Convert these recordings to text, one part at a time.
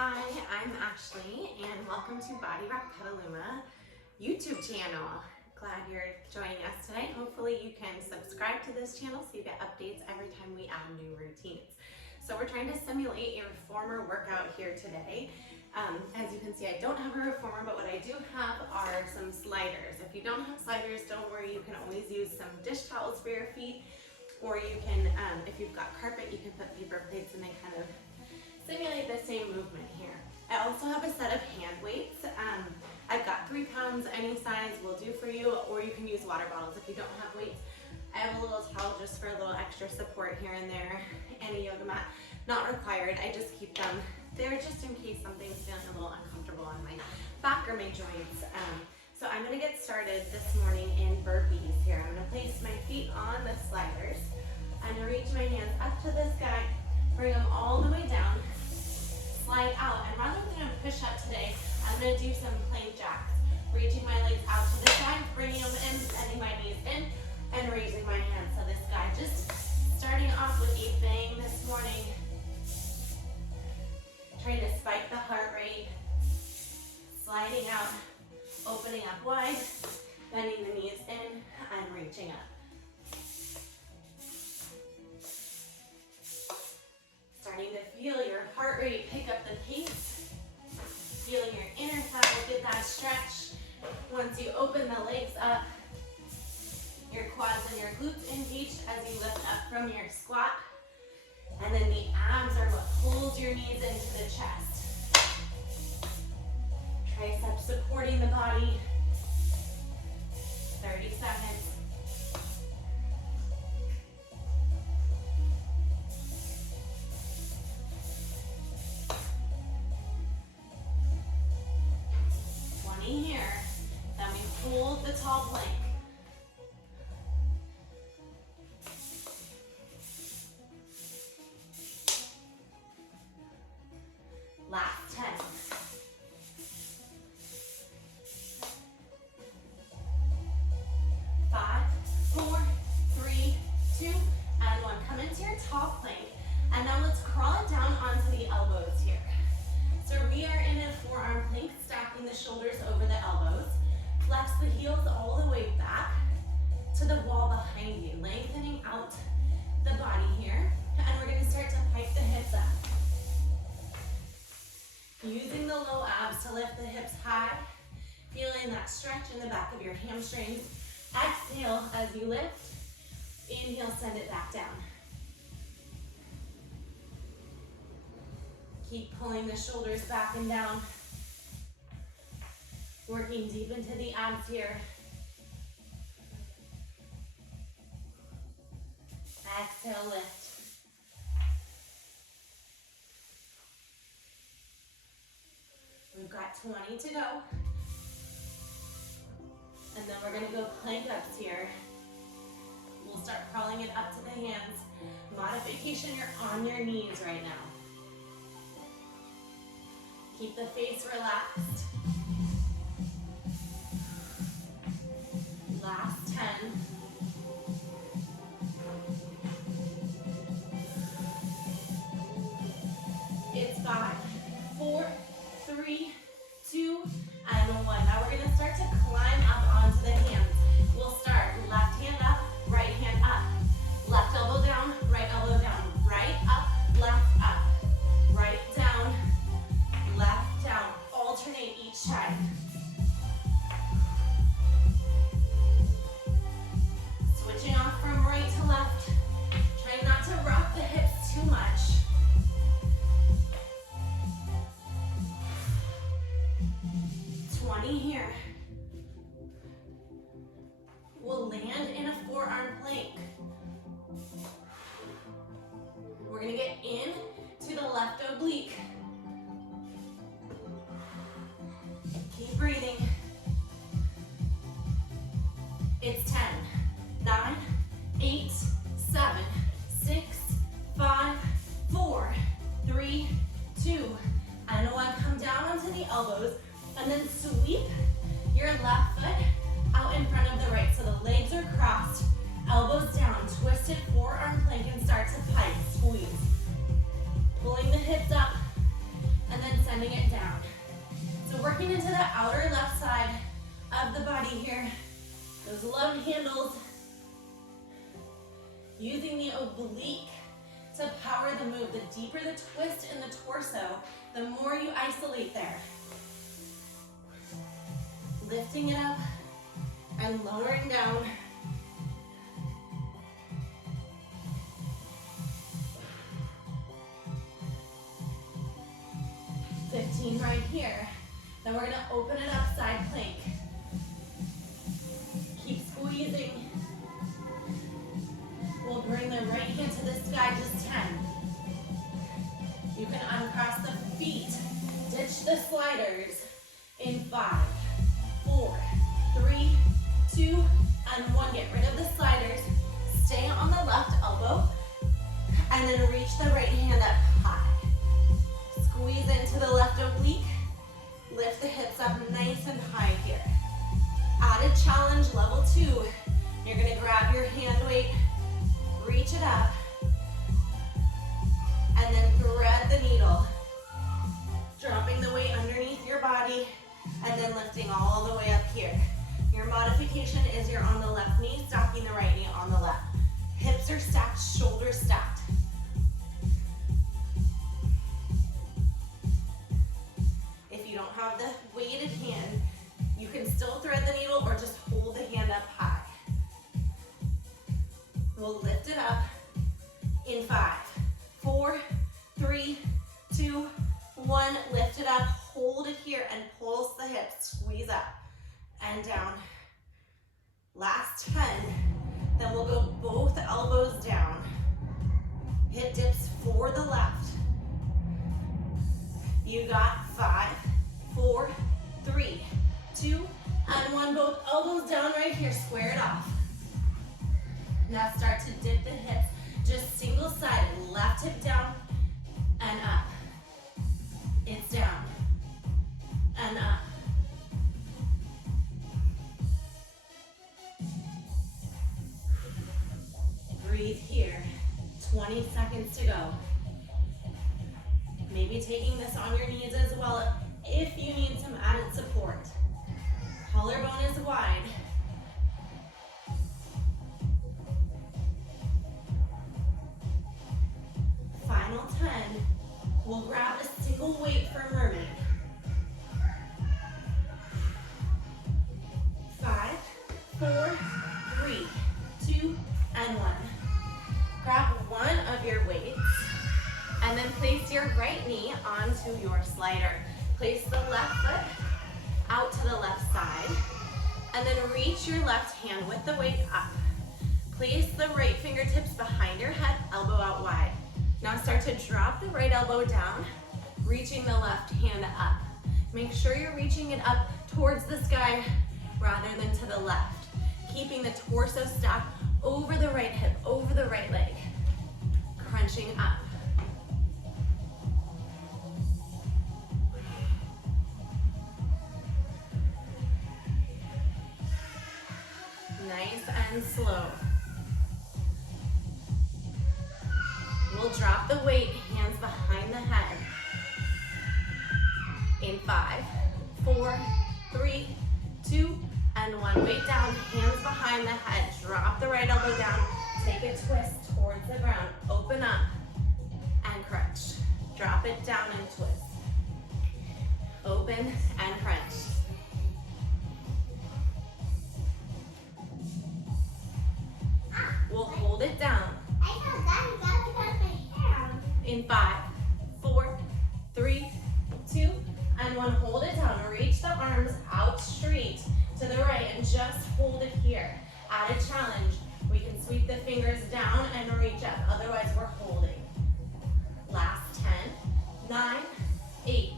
Hi, I'm Ashley and welcome to Body Rock Petaluma YouTube channel. Glad you're joining us today. Hopefully you can subscribe to this channel so you get updates every time we add new routines. So we're trying to simulate a reformer workout here today. As you can see, I don't have a reformer, but what I do have are some sliders. If you don't have sliders, don't worry, you can always use some dish towels for your feet, or you can, if you've got carpet, you can put paper plates and they kind of simulate the same movement here. I also have a set of hand weights. I've got 3 pounds, any size will do for you, or you can use water bottles if you don't have weights. I have a little towel just for a little extra support here and there, and a yoga mat. Not required, I just keep them there just in case something's feeling a little uncomfortable on my back or my joints. So I'm gonna get started this morning in burpees here. I'm gonna place my feet on the sliders. I'm gonna reach my hands up to the sky, bring them all the way down, slide out, and rather than a push up today, I'm going to do some plank jacks. Reaching my legs out to the side, bringing them in, bending my knees in, and raising my hands to the sky. Just starting off with a bang this morning. Trying to spike the heart rate. Sliding out, opening up wide, bending the knees in, and reaching up. Starting to feel your heart rate pick up the pace, feeling your inner thigh get that stretch. Once you open the legs up, your quads and your glutes engage as you lift up from your squat, and then the abs are what pulls your knees into the chest. Triceps supporting the body. 30 seconds. Here, then we hold the tall plank. Last 10. 5, 4, 3, 2, and 1. Come into your tall plank, and now let's crawl it down onto the elbows here. So we are in a forearm plank, stacking the shoulders over the elbows. Flex the heels all the way back to the wall behind you, lengthening out the body here. And we're going to start to pike the hips up. Using the low abs to lift the hips high, feeling that stretch in the back of your hamstrings. Exhale as you lift. Inhale, send it back down. Keep pulling the shoulders back and down. Working deep into the abs here. Exhale, lift. We've got 20 to go. And then we're gonna go plank ups here. We'll start crawling it up to the hands. Modification, you're on your knees right now. Keep the face relaxed. Last 10. It's 5, 4, 3, 2, and 1. Now we're gonna start to climb up onto the hands. We'll start left hand up, right hand up. Left elbow down, right elbow down. Right up, left up. Right down, left down. Alternate each time. Switching off from right to left. Trying not to rock the hips too much. Here. We'll land in a forearm plank. We're going to get in to the left oblique. Keep breathing. It's 10, 9, 8, 7, 6, 5, 4, 3, 2, and 1. Come down onto the elbows. And then sweep your left foot out in front of the right. So the legs are crossed, elbows down, twisted forearm plank, and start to pike, squeeze. Pulling the hips up, and then send working into the outer left side of the body here. Those love handles. Using the oblique to power the move. The deeper the twist in the torso, the more you isolate there. Lifting it up and lowering down. Right here. Then we're going to open it up, side plank. Keep squeezing. We'll bring the right hand to the sky, just 10. You can uncross the feet. Ditch the sliders in 5, 4, 3, 2, and 1. Get rid of the sliders. Stay on the left elbow. And then reach the right hand up high. Squeeze into the left oblique. Lift the hips up nice and high here. Added challenge, level 2. You're going to grab your hand weight, reach it up, and then thread the needle. Dropping the weight underneath your body, and then lifting all the way up here. Your modification is you're on the left knee, stacking the right knee on the left. Hips are stacked, shoulders stacked. Have the weighted hand, you can still thread the needle or just hold the hand up high. We'll lift it up in 5, 4, 3, 2, 1. Lift it up, hold it here, and pulse the hips. Squeeze up and down. Last 10. Then we'll go both elbows down. Hip dips for the left. You got 5, 4, 3, 2, and 1. Both elbows down right here. Square it off. Now start to dip the hips. Just single-sided. Left hip down and up. It's down and up. Breathe here. 20 seconds to go. Maybe taking this on your knees as well if you need some added support. Collarbone is wide. Final 10. We'll grab a single weight for Mermaid. 5, 4, 3, 2, and 1. Grab one of your weights and then place your right knee onto your slider. Place the left foot out to the left side and then reach your left hand with the weight up. Place the right fingertips behind your head, elbow out wide. Now start to drop the right elbow down, reaching the left hand up. Make sure you're reaching it up towards the sky rather than to the left. Keeping the torso stacked over the right hip, over the right leg. Crunching up. Nice and slow. We'll drop the weight, hands behind the head. In 5, 4, 3, 2, and 1. Weight down, hands behind the head. Drop the right elbow down. Take a twist towards the ground. Open up and crunch. Drop it down and twist. Open and crunch. We'll hold it down. In 5, 4, 3, 2, and 1. Hold it down. Reach the arms out straight to the right and just hold it here. Add a challenge. We can sweep the fingers down and reach up. Otherwise, we're holding. Last 10, 9, 8,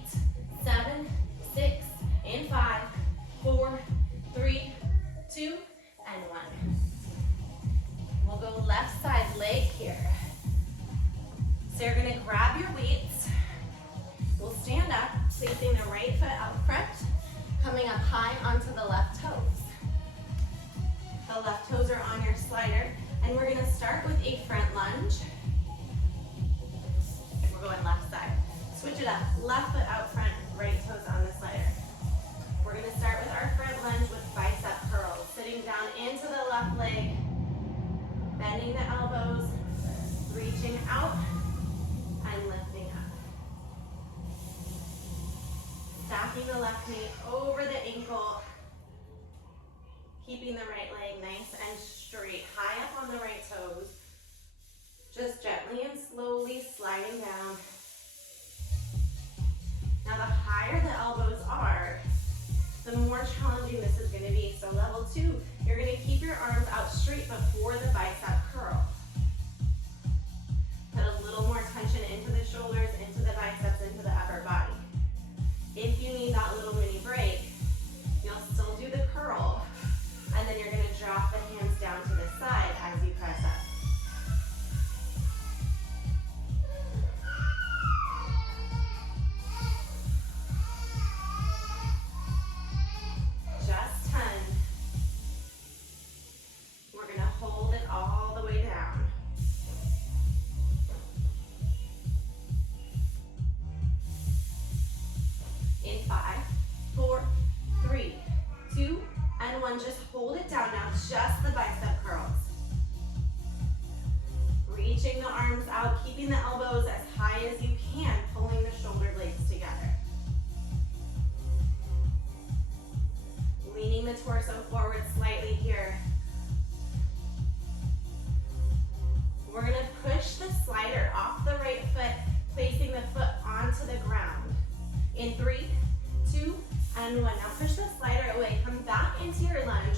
7, 6, in 5, 4, 3, 2, and 1. We'll go left side leg here. So you're gonna grab your weights. We'll stand up, placing the right foot out front, coming up high onto the left toes. The left toes are on your slider, and we're gonna start with a front lunge. We're going left side. Switch it up, left foot out front, right toes on the slider. We're gonna start with our front lunge with bicep curls. Sitting down into the left leg, bending the elbows, reaching out and lifting up. Stacking the left knee over the ankle, keeping the right leg nice and straight, high up on the right toes. Just gently and slowly sliding down. Now the higher the elbows are, the more challenging this is going to be. So level 2, you're going to keep your arms out straight before the bicep curl. Put a little more tension into the shoulders, into the biceps, into the upper body. If you need that little mini break, you'll still do the curl, and then you're going to drop the hands down to the side as you press up. Just hold it down now, just the bicep curls. Reaching the arms out, keeping the elbows as high as you can, pulling the shoulder blades together. Leaning the torso forward slightly here. We're gonna push the slider off the right foot, placing the foot onto the ground. In 3, 2, and 1. Now push the slider away, come back into your lunge,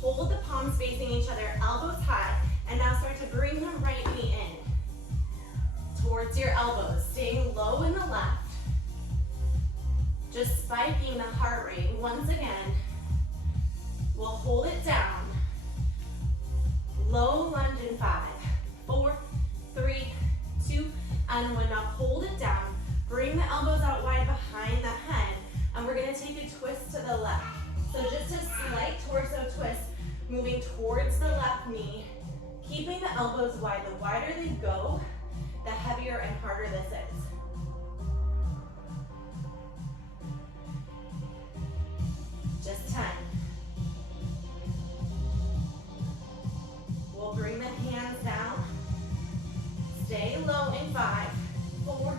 hold the palms facing each other, elbows high, and now start to bring the right knee in towards your elbows, staying low in the left, just spiking the heart rate. Once again, we'll hold it down, low lunge in 5, 4, 3, 2, and 1. Now hold it down, bring the elbows out wide behind the head, and we're gonna take a twist to the left. So just a slight torso twist, moving towards the left knee, keeping the elbows wide. The wider they go, the heavier and harder this is. Just 10. We'll bring the hands down. Stay low in 5, 4,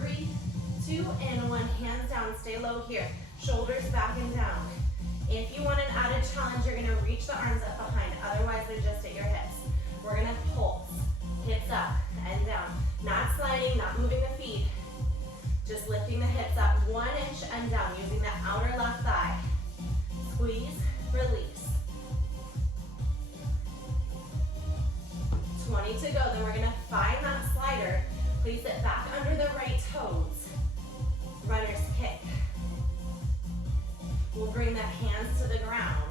3, 2, and 1. Hands down, stay low here. Shoulders back and down. If you want an added challenge, you're gonna reach the arms up behind. Otherwise, they're just at your hips. We're gonna pulse, hips up and down. Not sliding, not moving the feet. Just lifting the hips up 1 inch and down, using the outer left thigh. Squeeze, release. 20 to go, then we're gonna find that slider. Place it back under the right toes. Runner's kick. We'll bring the hands to the ground.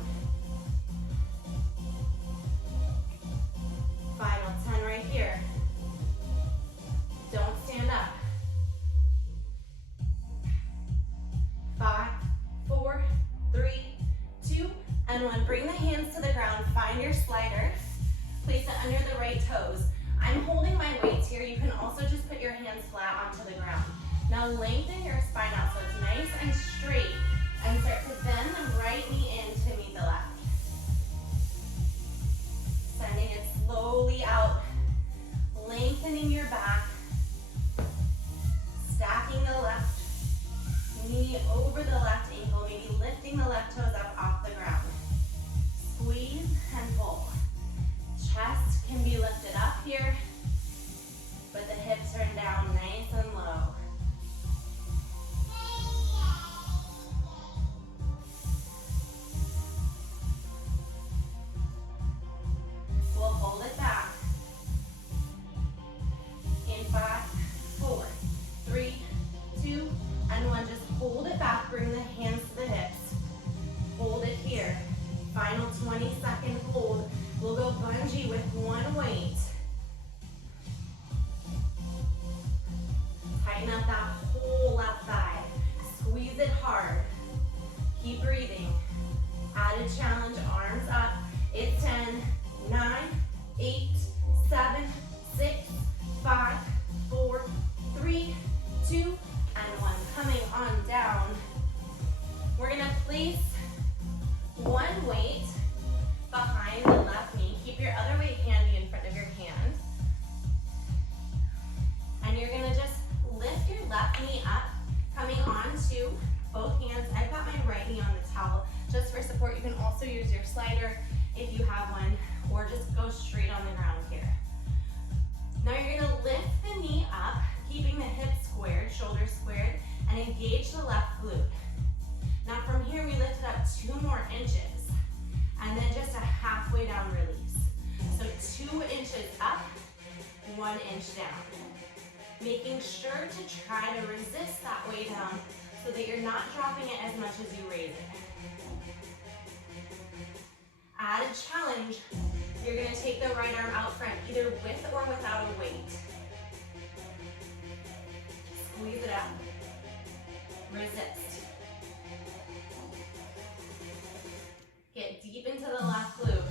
Final 10 right here. Don't stand up. 5, 4, 3, 2, and 1. Bring the hands to the ground. Find your slider. Place it under the right toes. I'm holding my weights here. You can also just put your hands flat onto the ground. Now lengthen your spine out so it's nice and straight, and start to bend the right knee in to meet the left. Sending it slowly out, lengthening your back, stacking the left knee over the left ankle, maybe lifting the left toes up off the ground. Squeeze and pull. Chest can be lifted up here, but the hips are down nice and low. We'll hold it back. In 5, 4, 3, 2, and 1. Just hold it back. Bring the hands to the hips. Hold it here. Final 20-second hold. We'll go bungee with 1 weight. Tighten up that whole left thigh. Squeeze it hard. Keep breathing. Added challenge, arms up. It's 10, 9, 8, 7, 6, 5, 4, 3, 2, and 1. Coming on down. We're gonna Place one weight behind the left knee. Keep your other weight handy in front of your hand. And you're gonna just lift your left knee up, coming onto both hands. I've got my right knee on the towel just for support. You can also use your slider if you have one, or just go straight on the ground here. Now you're gonna lift the knee up, keeping the hips squared, shoulders squared, and engage the left glute. Now from here, we lift it up 2 more inches, and then just a halfway down release. So 2 inches up, 1 inch down. Making sure to try to resist that way down so that you're not dropping it as much as you raise it. Added challenge, you're gonna take the right arm out front, either with or without a weight. Squeeze it up, resist. Get deep into the left glute.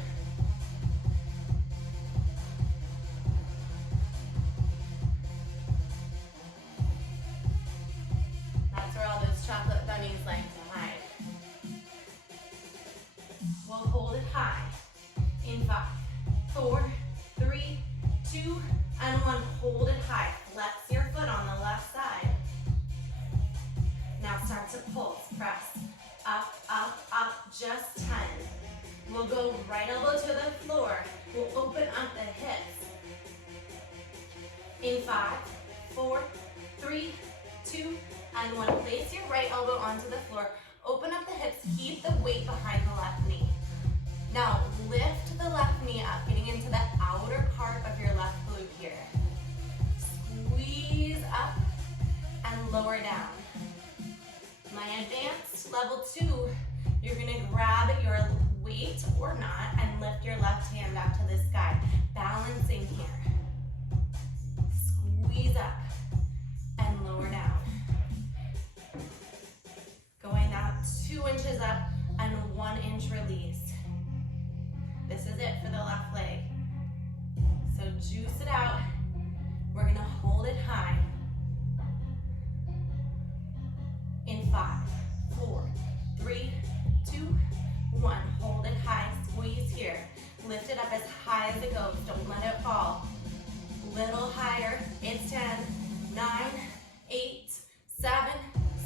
That's where all those chocolate bunnies like to hide. We'll hold it high in 5, 4, 3, 2, and 1. Hold it high. Flex your foot on the left side. Now start to pulse. Press. Up, up, up. Just 10. We'll go right elbow to the floor. We'll open up the hips. In 5, 4, 3, 2, and 1. Place your right elbow onto the floor. Open up the hips. Keep the weight behind the left knee. Now lift the left knee up, getting into the outer part of your left glute here. Squeeze up and lower down. My advanced level 2, you're gonna grab your weight or not and lift your left hand up to the sky, balancing here. Squeeze up and lower down. Going now 2 inches up and 1 inch release. This is it for the left leg. So juice it out. We're gonna hold it high. In 5, 4, 3, 2, 1. Hold it high, squeeze here. Lift it up as high as it goes. Don't let it fall. Little higher. It's 10, 9, 8, 7,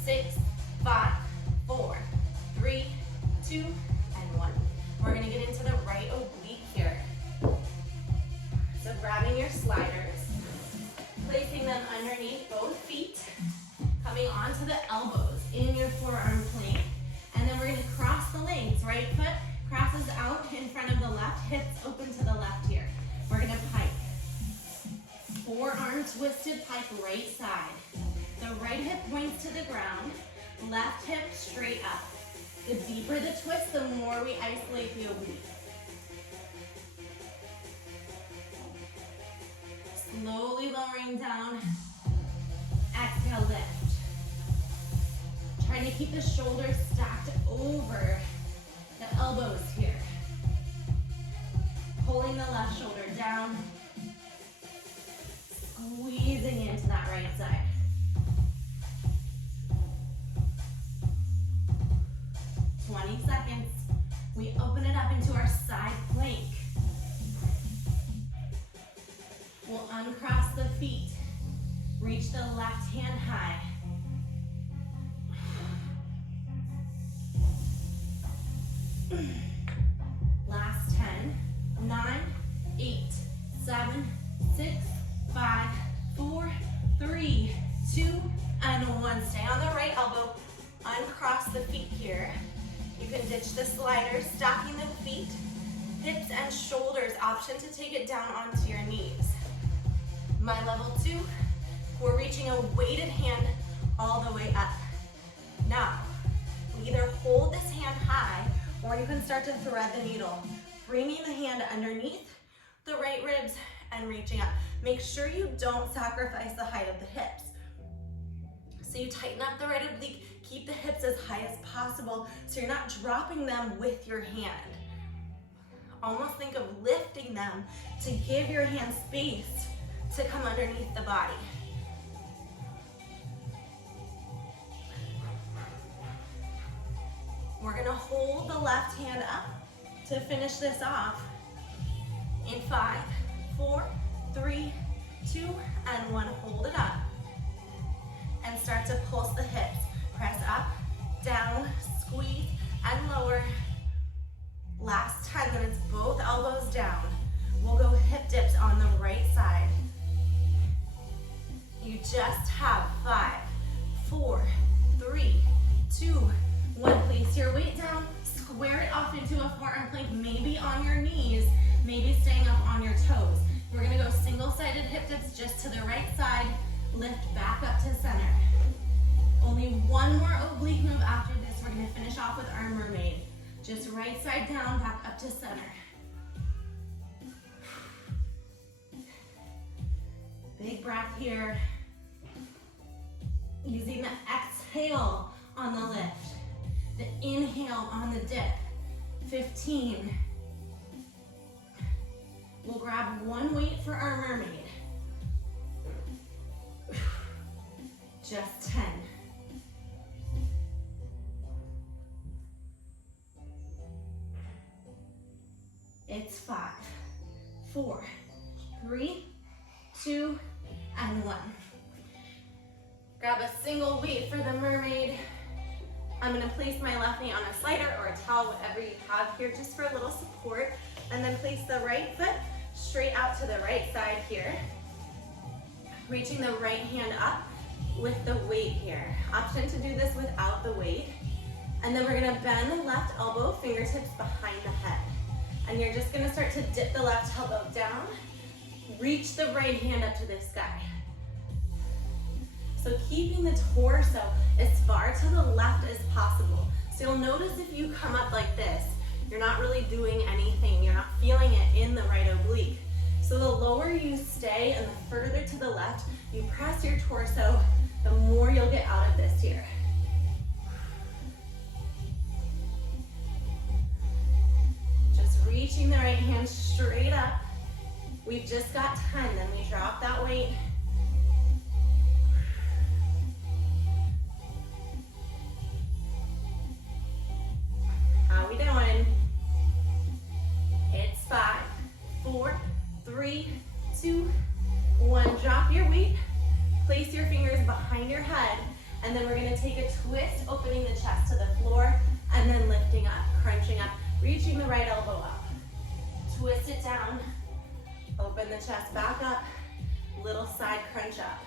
6, 5, 4, 3, 2, and 1. We're gonna get into the right oblique here. So grabbing your sliders, placing them underneath both feet, coming onto the elbows in your forearm plank, and then we're gonna cross the legs. Right foot crosses out in front of the left, hips open to the left here. We're gonna pike. Forearm twisted pike right side. The right hip points to the ground, left hip straight up. The deeper the twist, the more we isolate the oblique. Slowly lowering down. Exhale, lift. Trying to keep the shoulders stacked over the elbows here. Pulling the left shoulder down. Squeezing into that right side. Seconds. We open it up into our side plank. We'll uncross the feet. Reach the left hand high. Last 10, 9, 8, 7, 6, 5, 4, 3, 2, and 1. Stay on the right elbow. Uncross the feet here. You can ditch the sliders, stacking the feet, hips and shoulders. Option to take it down onto your knees. My level 2, we're reaching a weighted hand all the way up. Now, we either hold this hand high, or you can start to thread the needle, bringing the hand underneath the right ribs and reaching up. Make sure you don't sacrifice the height of the hips. So you tighten up the right oblique, keep the hips as high as possible so you're not dropping them with your hand. Almost think of lifting them to give your hand space to come underneath the body. We're hold the left hand up to finish this off. In 5, 4, 3, 2, and 1. Hold it up. And start to pulse the hips. Press up, down, squeeze, and lower. Last 10 minutes, both elbows down. We'll go hip dips on the right side. You just have 5, 4, 3, 2, 1. Place your weight down. Square it off into a forearm plank, maybe on your knees, maybe staying up on your toes. We're gonna go single-sided hip dips just to the right side. Lift back up to center. Only one more oblique move after this. We're gonna finish off with our mermaid. Just right side down, back up to center. Big breath here. Using the exhale on the lift, the inhale on the dip. 15. We'll grab one weight for our mermaid. Just 10. It's 5, 4, 3, 2, and 1. Grab a single weight for the mermaid. I'm gonna place my left knee on a slider or a towel, whatever you have here, just for a little support. And then place the right foot straight out to the right side here. Reaching the right hand up with the weight here. Option to do this without the weight. And then we're gonna bend the left elbow, fingertips behind the head. And you're just gonna start to dip the left elbow down. Reach the right hand up to the sky. So keeping the torso as far to the left as possible. So you'll notice if you come up like this, you're not really doing anything. You're not feeling it in the right oblique. So the lower you stay and the further to the left you press your torso, the more you'll get out of this here. Just reaching the right hand straight up. We've just got 10, then we drop that weight. How we doing? It's 5, 4, 3, 2, 1. Drop your weight, place your fingers behind your head, and then we're gonna take a twist, opening the chest to the floor, and then lifting up, crunching up, reaching the right elbow up. Twist it down, open the chest back up, little side crunch up.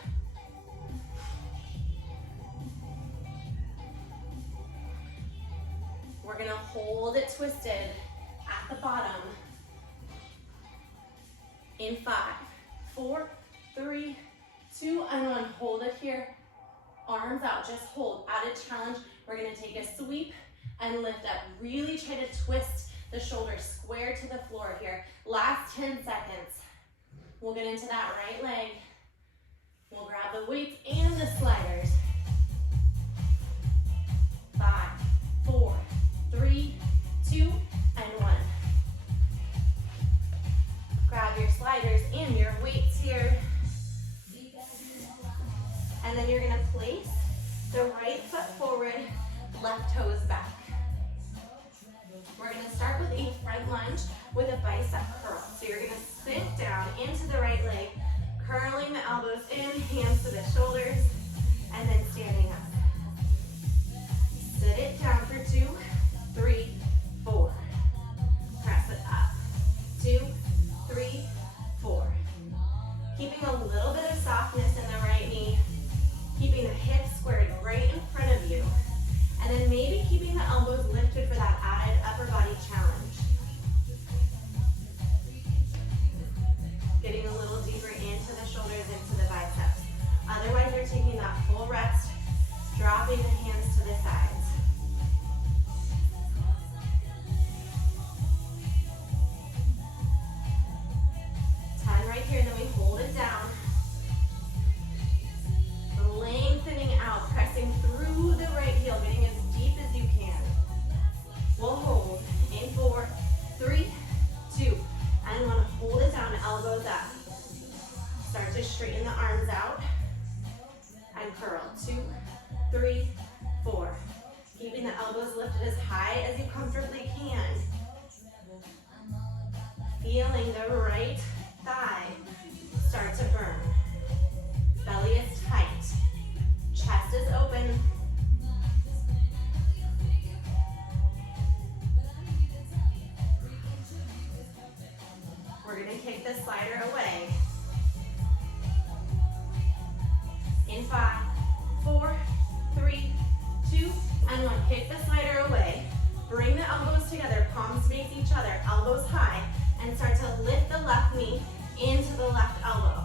We're gonna hold it twisted at the bottom. In 5, 4, 3, 2, and 1. Hold it here. Arms out, just hold. Added challenge, we're gonna take a sweep and lift up. Really try to twist the shoulders square to the floor here. Last 10 seconds. We'll get into that right leg. We'll grab the weights and the sliders. 5, 4, 3, 2, and 1. Grab your sliders and your weights here. And then you're gonna place the right foot forward, left toes back. We're gonna start with a front lunge with a bicep curl. So you're gonna sit down into the right leg, curling the elbows in, hands to the shoulders, and then standing up. Sit it down for 2, 3, 4. Press it up. 2, 3, 4. Keeping a little bit of softness in the right knee, keeping the hips squared right in front of you, and then maybe keeping the elbows lifted for that added upper body challenge. Getting a little deeper into the shoulders, into the biceps. Otherwise, you're taking that full rest, dropping the hands to the sides. 10 right here, then we hold it down. Lengthening out, pressing through the right heel, getting as deep as you can. We'll hold in 4, 3, 2, and 1. Hold it down, elbows up. Start to straighten the arms out and curl. 2, 3, 4. Keeping keeping the elbows lifted as high as you comfortably can. Feeling the right thigh start to burn. Belly is tight. Chest is open. We're going to kick the slider away. In 5, 4, 3, 2, and 1. Kick the slider away. Bring the elbows together, palms face each other, elbows high, and start to lift the left knee into the left elbow.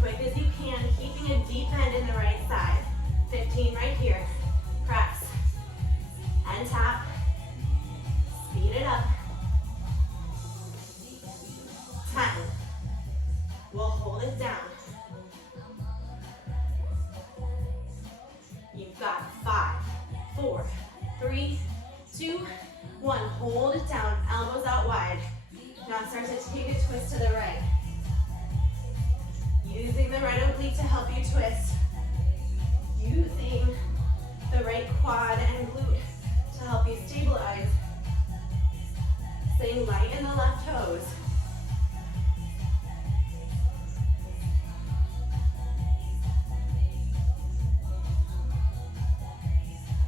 Quick as you can, keeping a deep bend in the right side. 15 right here. Press and tap. Speed it up. 10. We'll hold it down. You've got 5, 4, 3, 2, 1. Hold it down, elbows out wide. Now start to take a twist to the right. Using the right oblique to help you twist. Using the right quad and glute to help you stabilize. Staying light in the left toes.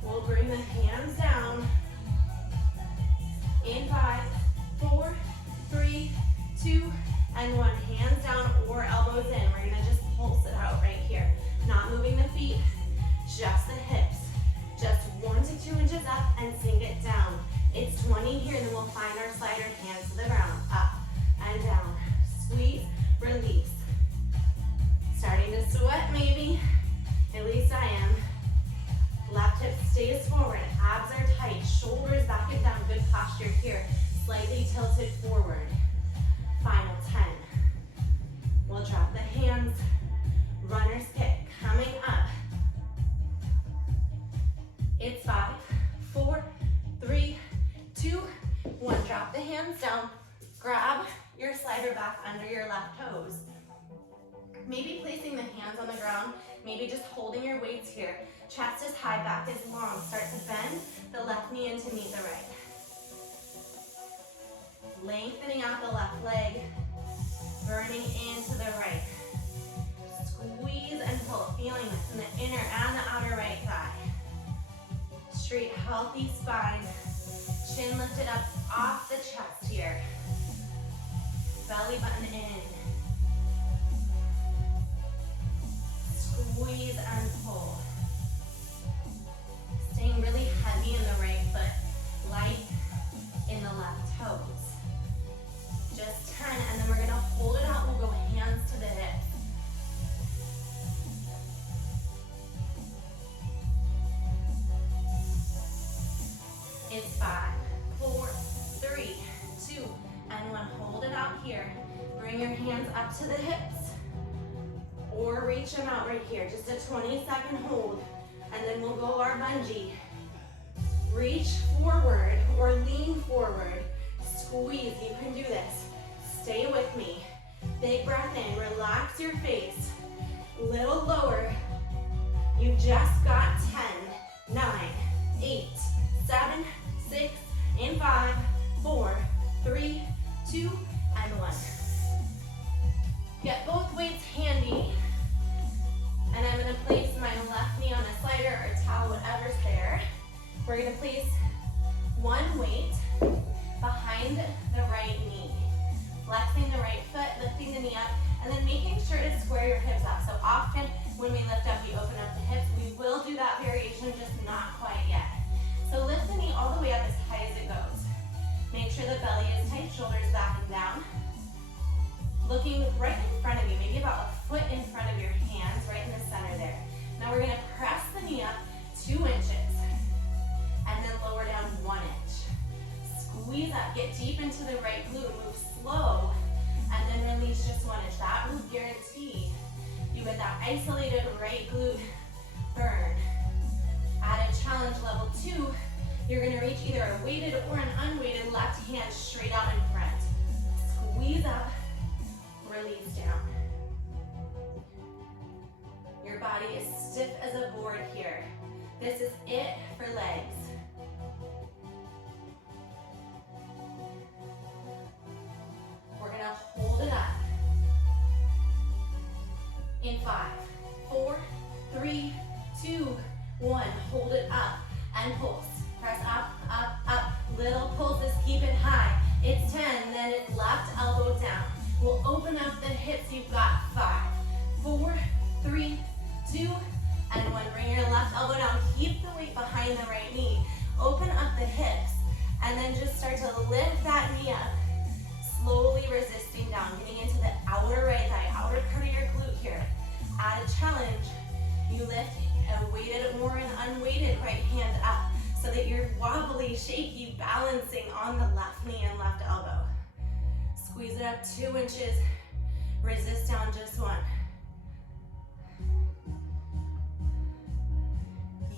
We'll bring the hands down. In 5, 4, 3, 2, and 1. Hands down or elbows in. We're going to just pulse it out right here. Not moving the feet, just the hips. Just 1 to 2 inches up and sink it down. It's 20 here, and then we'll find our slider, hands to the ground. Up and down. Squeeze, release. Starting to sweat maybe. At least I am. Left hip stays forward. Abs are tight. Shoulders back and down. Good posture here. Slightly tilted forward. Final 10. We'll drop the hands. Runner's kick. Coming up. It's 5, 4, 3, 2, 1. Drop the hands down. Grab your slider back under your left toes. Maybe placing the hands on the ground. Maybe just holding your weights here. Chest is high, back is long. Start to bend the left knee in to meet the right. Lengthening out the left leg. Burning into the right. Squeeze and pull. Feeling this in the inner and the outer right thigh. Straight, healthy spine. Chin lifted up off the chest here. Belly button in. Squeeze and pull. Staying really heavy in the right foot, light in the left toes. Just 10, and then we're gonna hold it out. We'll go hands to the hips. It's 5, 4, 3, 2, and 1. Hold it out here. Bring your hands up to the hips, or reach them out right here. Just a 20-second hold. And then we'll go our bungee. Reach forward or lean forward. Squeeze, you can do this. Stay with me. Big breath in, relax your face. Little lower. You just got 10, 9, 8, 7, 6, and 5, 4, 3, 2, and 1. Get both weights handy. And I'm going to place my left knee on a slider or towel, whatever's there. We're going to place one weight behind the right knee. Flexing the right foot, lifting the knee up, and then making sure to square your hips up. So often when we lift up, we open up the hips. We will do that variation, just not quite yet. So lift the knee all the way up as high as it goes. Make sure the belly is tight, shoulders back and down. Looking right in front of you, maybe about a foot in front of your hands, right in the center there. Now we're gonna press the knee up 2 inches, and then lower down 1 inch. Squeeze up, get deep into the right glute, move slow, and then release just 1 inch. That will guarantee you get that isolated right glute burn. At a challenge level 2, you're gonna reach either a weighted or an unweighted left hand straight out in front. Squeeze up, release down. Your body is stiff as a board here. This is it for legs. We're gonna hold it up. In 5, 4, 3, 2, 1. Hold it up and pulse. Press up, up, up. Little pulses, keep it high. It's 10, then it's left elbow down. We'll open up the hips. You've got 5, 4, 3, 2, and 1. Bring your left elbow down. Keep the weight behind the right knee. Open up the hips, and then just start to lift that knee up. Slowly resisting down, getting into the outer right thigh, outer part of your glute here. Add a challenge. You lift a weighted or an unweighted right hand up so that you're wobbly, shaky, balancing on the left knee and left elbow. Squeeze it up 2 inches. Resist down just 1.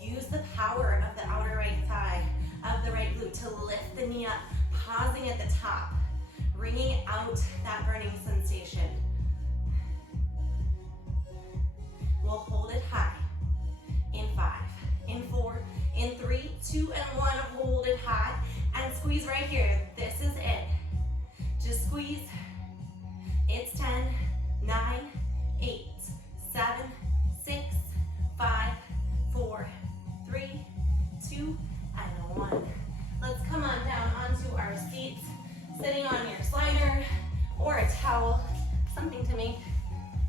Use the power of the outer right thigh, of the right glute to lift the knee up, pausing at the top, bringing out that burning sensation. We'll hold it high. In 5, in 4, in 3, 2, and 1. Hold it high and squeeze right here. This is it. Just squeeze. It's 10, 9, 8, 7, 6, 5, 4, 3, 2, and 1. Let's come on down onto our seats, sitting on your slider or a towel, something to make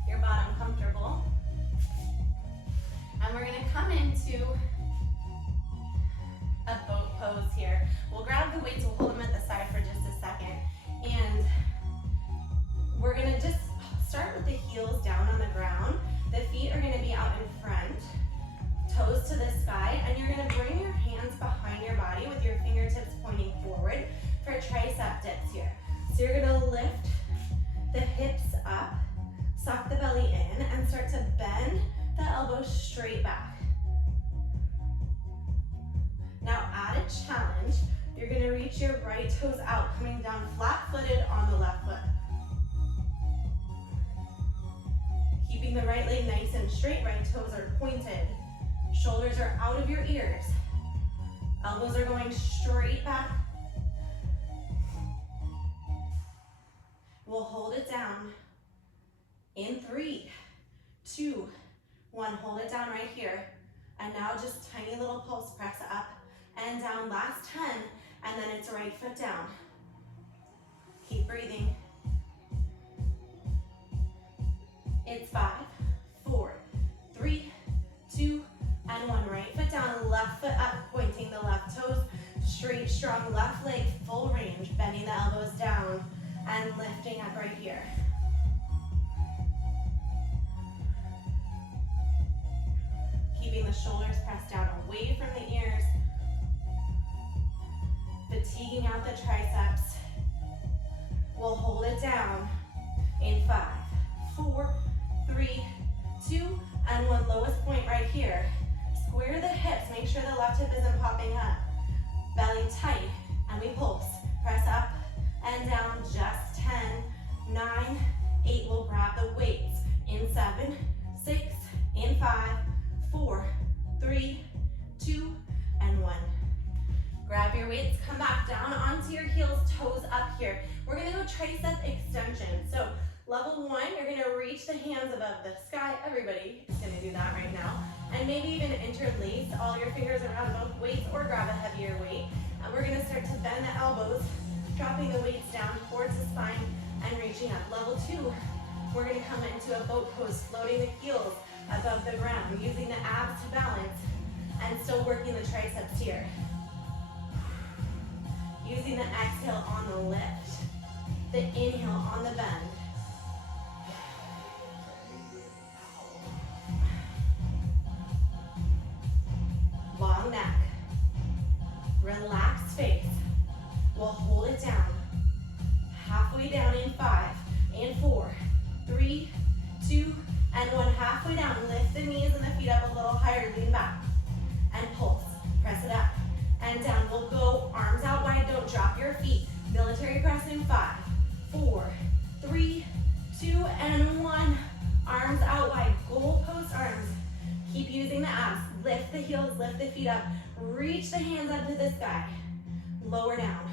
your bottom comfortable. And we're gonna come into a boat pose here. We'll grab the weights, we'll hold them at the side for just a second. And we're gonna just start with the heels down on the ground. The feet are gonna be out in front, toes to the sky, and you're gonna bring your hands behind your body with your fingertips pointing forward for tricep dips here. So you're gonna lift the hips up, suck the belly in, and start to bend the elbows straight back. Now add a challenge. You're gonna reach your right toes out, coming down flat-footed on the left foot. Keeping the right leg nice and straight, right toes are pointed. Shoulders are out of your ears. Elbows are going straight back. We'll hold it down. In 3, 2, 1. Hold it down right here. And now just tiny little pulse, press up and down. Last 10, and then it's right foot down. Keep breathing. It's 5, 4, 3, 2, and 1. Right foot down, left foot up, pointing the left toes, straight, strong left leg, full range, bending the elbows down and lifting up right here. Keeping the shoulders pressed down away from the ears, fatiguing out the triceps. We'll hold it down in 5, 4, 3, 2, and 1. Lowest point right here. Square the hips, make sure the left hip isn't popping up. Belly tight, and we pulse. Press up and down, just 10, 9, 8. We'll grab the weights in 7, 6, in 5, 4, 3, 2, and 1. Grab your weights, come back down onto your heels, toes up here. We're gonna go tricep extension. So level 1, you're gonna reach the hands above the sky. Everybody is gonna do that right now. And maybe even interlace all your fingers around both weights or grab a heavier weight. And we're gonna start to bend the elbows, dropping the weights down towards the spine and reaching up. Level 2, we're gonna come into a boat pose, floating the heels above the ground, using the abs to balance and still working the triceps here. Using the exhale on the lift, the inhale on the bend. Long neck, relaxed face. We'll hold it down. Halfway down in 5, in 4, 3, 2, and 1. Halfway down, lift the knees and the feet up a little higher, lean back, and pulse. Press it up and down. We'll go arms out wide, don't drop your feet. Military press in 5, 4, 3, 2, and 1. Arms out wide, goalpost arms. Keep using the abs. Lift. lift the heels, lift the feet up. Reach the hands up to the sky. Lower down.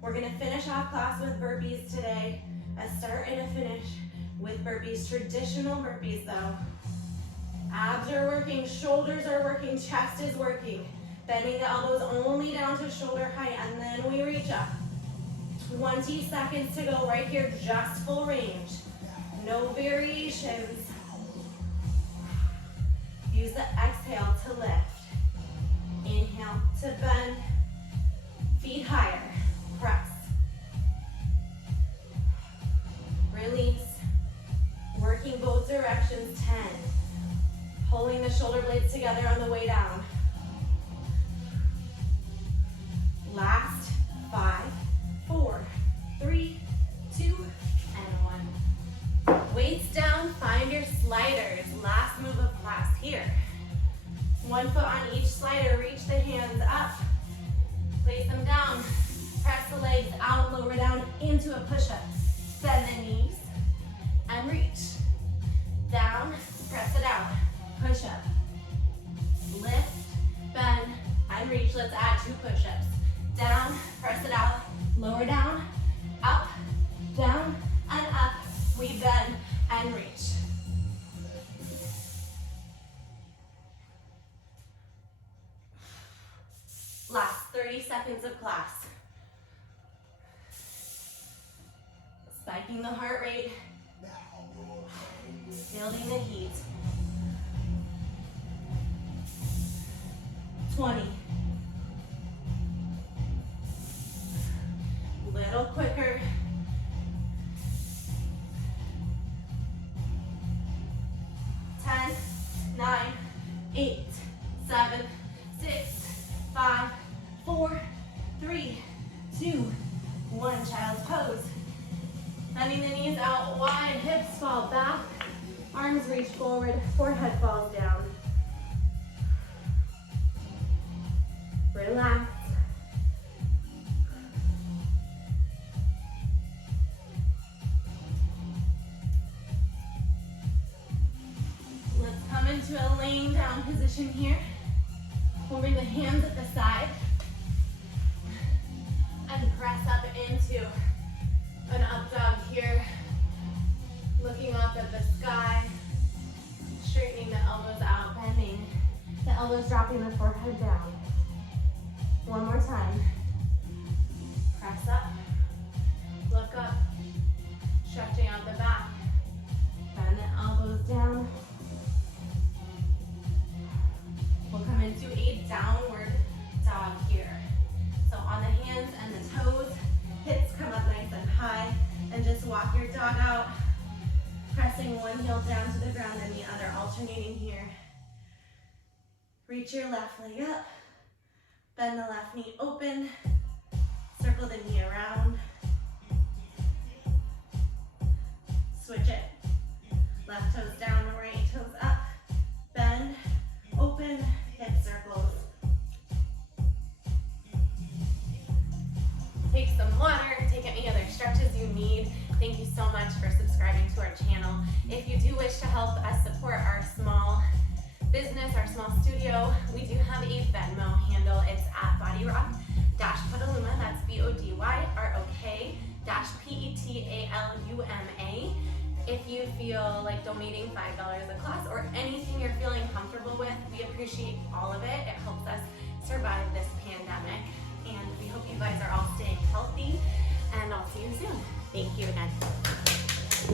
We're gonna finish off class with burpees today. A start and a finish with burpees. Traditional burpees though. Abs are working, shoulders are working, chest is working. Bending the elbows only down to shoulder height, and then we reach up. 20 seconds to go right here, just full range. No variations. Use the exhale to lift. Inhale to bend. Feet higher. Press. Release. Working both directions. 10. Pulling the shoulder blades together on the way down. Last 5, 4, 3, 2, and 1. Weights down, find your sliders. Last move of class here. 1 foot on each slider, reach the hands up. Place them down. Press the legs out, lower down into a push-up. Bend the knees and reach. Down, press it out. Push up. Lift, bend, and reach. Let's add 2 push-ups. Down, press it out, lower down, up, down, and up. We bend and reach. Last 30 seconds of class. Spiking the heart rate, building the heat. 20. Little quicker. 10, 9, 8, 7, 6, 5, 4, 3, 2, 1. Child's pose. Bending the knees out wide, hips fall back, arms reach forward, forehead falls down. Relax. Let's come into a laying down position here. We'll bring the hands at the side and press up into an up dog here. Looking up at the sky, straightening the elbows out, bending the elbows, dropping the forehead down. One more time. Press up, look up, stretching out the back. Bend the elbows down. We'll come into a downward dog here. So on the hands and the toes, hips come up nice and high, and just walk your dog out, pressing one heel down to the ground and the other, alternating here. Reach your left leg up. Bend the left knee open, circle the knee around. Switch it. Left toes down, right toes up. Bend, open, hip circles. Take some water, take any other stretches you need. Thank you so much for subscribing to our channel. If you do wish to help us support our small business, our small studio, we do have a Venmo handle. It's at bodyrock-petaluma. That's BODYROK-PETALUMA. If you feel like donating $5 a class or anything you're feeling comfortable with, we appreciate all of it. It helps us survive this pandemic. And we hope you guys are all staying healthy. And I'll see you soon. Thank you again.